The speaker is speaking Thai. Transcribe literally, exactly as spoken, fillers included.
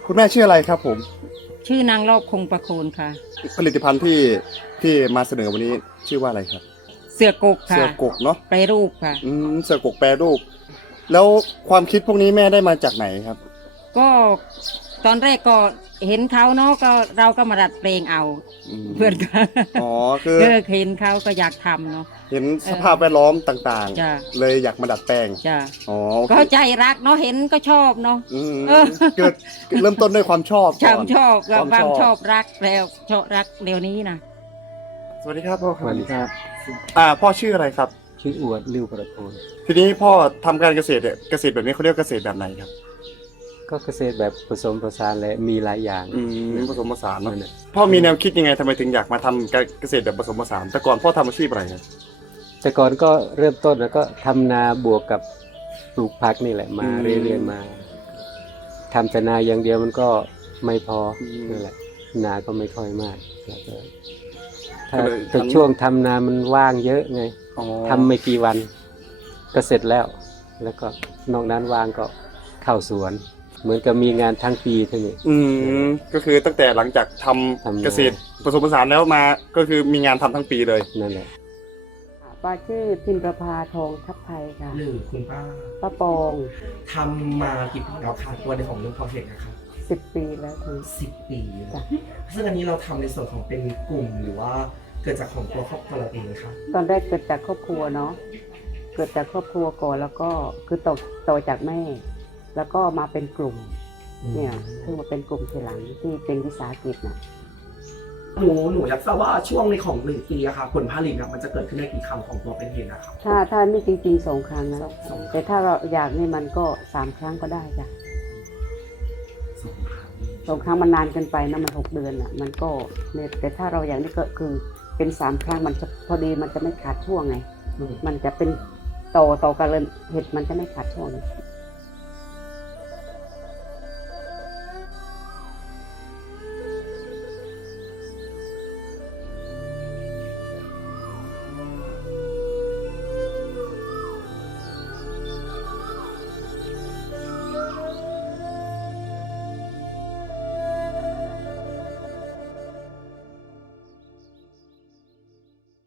คุณแม่ชื่ออะไรครับผมชื่อนางรอบคงประโคนค่ะผลิตภัณฑ์ที่ที่มาเสนอวันนี้ชื่อว่าอะไรครับเสือกกค่ะเสือกกเนาะแปรรูปค่ะอืมเสือกกแปรรูป แล้วความคิดพวกนี้แม่ได้มาจากไหนครับก็ตอนแรกก็เห็นเขาเนาะก็เราก็มาดัดแปลงเอาอืมเพื่อนกันอ๋อคือเออเห็นเขาก็อยากทำเนาะเห็นสภาพแวดล้อมต่างจ้ะๆ เลยอยากมาดัดแปลงจ้ะอ๋อก็ใจรักเนาะเห็นก็ชอบเนาะอืมเออเกิดเริ่มต้นด้วยความชอบชก่ออบ นชอบกับความความชชออบ บรักแล้วชอบรักเดี๋ยวนี้นะสวัสดีครับพ่อคสรับวัสดีครับอ่าพ่อชื่ออะไรครับชื่ออวดริ้วประโคนทีนี้พ่อทำการเกษตรเนี่ยเกษตรแบบนี้เขาเรียกเกษตรแบบไหนครับก็เกษตรแบบผสมผสานและมีหลายอย่างอืมผสมผสานเนาะนั่นแหละพ่อมีแนวคิดยังไงทำไมถึงอยากมาทำการเกษตรแบบผสมผสานแต่ก่อนพ่อทำอาชีพอะไรครับแต่ก่อนก็เริ่มต้นแล้วก็ทำนาบวกกับปลูกผักนี่แหละมาเรื่อยๆมาทำแต่นาอย่างเดียวมันก็ไม่พอนั่นแหละนาก็ไม่ค่อยมากแล้วก็ถ้าแต่ช่วงทำนามันว่างเยอะไงอ๋อทำไม่กี่วันก็เสร็จแล้ว แล้วก็นอกนั้นว่างก็เข้าสวน เหมือนกับมีงานทั้งปีเท่านี้อืมก็คือตั้งแต่หลังจากทำทำนาเกษตรผสมผสานแล้วมาก็คือมีงานทำทั้งปีเลยนั่นแหละป้าชื่อพิมประภาทองทับไทยค่ะหรือคุณป้าป้าปองทำมากี่ปีแล้วคะตัวในของเรื่องพอเทคนะครับสิบปีแล้วคือสิบปีจ้ะซึ่งอันนี้เราทำในส่วนของเป็นกลุ่มหรือว่าเกิดจากของตัวครอบครัวเราเองครับตอนแรกเกิดจากครอบครัวเนาะเกิดจากครอบครัวก่อนแล้วก็คือต่อต่อจากแม่ แล้วก็มาเป็นกลุ่มเนี่ยคือมาเป็นกลุ่มทีหลังที่เป็นวิสาหกิจนะหนูหนูอยากทราบว่าช่วงในของหนึ่งปีอะค่ะผลผลิตอะมันจะเกิดขึ้นในกี่ครั้งของตัวเป็นเห็ดนะครับถ้าถ้านี่จริงๆสองครั้งนะสองแต่ถ้าเราอยากนี่มันก็สามครั้งก็ได้จ้ะสองครั้งสองครั้งมันนานเกินไปนะมันหกเดือนอ่ะมันก็เนี่ยแต่ถ้าเราอยากนี่ก็คือเป็นสามครั้งมันจะพอดีมันจะไม่ขาดช่วงไงอืมมันจะเป็นต่อต่อกันเลยเห็ดมันจะไม่ขาดช่วง